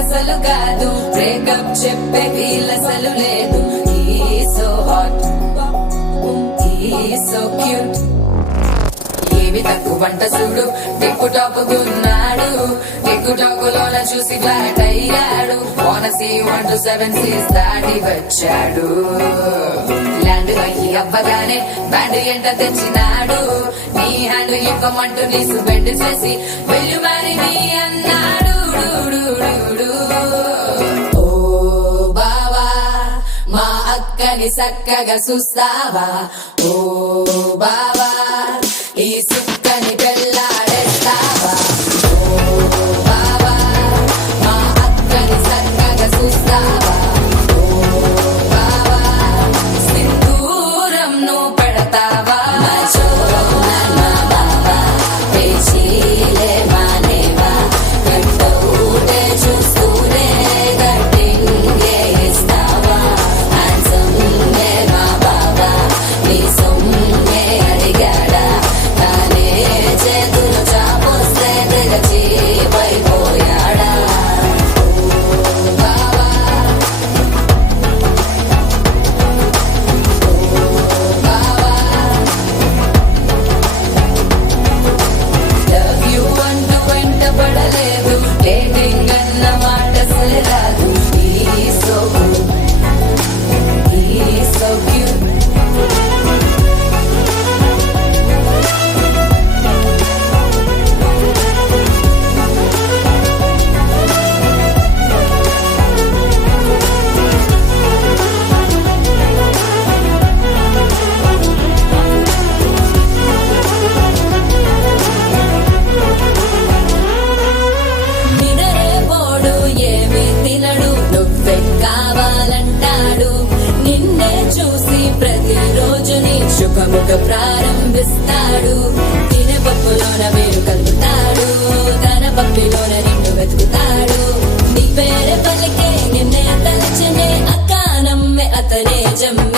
అసలు కాదు. బ్రేకప్ చెప్పే వీళ్ళ అసలు లేదు. సో హాట్ సో క్యూట్ ఏమి తక్కువ వంట చూడు. టిక్కు టాప్ ఉన్నాడు టిక్కు టాక్ లోన చూసి ఫ్లాట్ అయ్యాడు. బోనసీ వన్ టు సెవెన్ సీస్ దాటి వచ్చాడు. ల్యాండ్ అయ్యి అవ్వగానే బ్యాండ్ ఎంట తెచ్చినాడు. నీ హ్యాండ్ ఇవ్వమంటూ నీసు బెండ్ చేసి వెళ్ళు మరి నీ అన్నాడు చక్కగా చూస్తావా? ఓ బావా ఒక ప్రారంభిస్తాడు. తినే పప్పులోన వేరు కలుపుతాడు. తన పప్పిలోన నిన్ను వెతుకుతాడు. నీ పేరే పలికే నిన్నే తలచనే అక్క. నమ్మే అతనే జమ్మే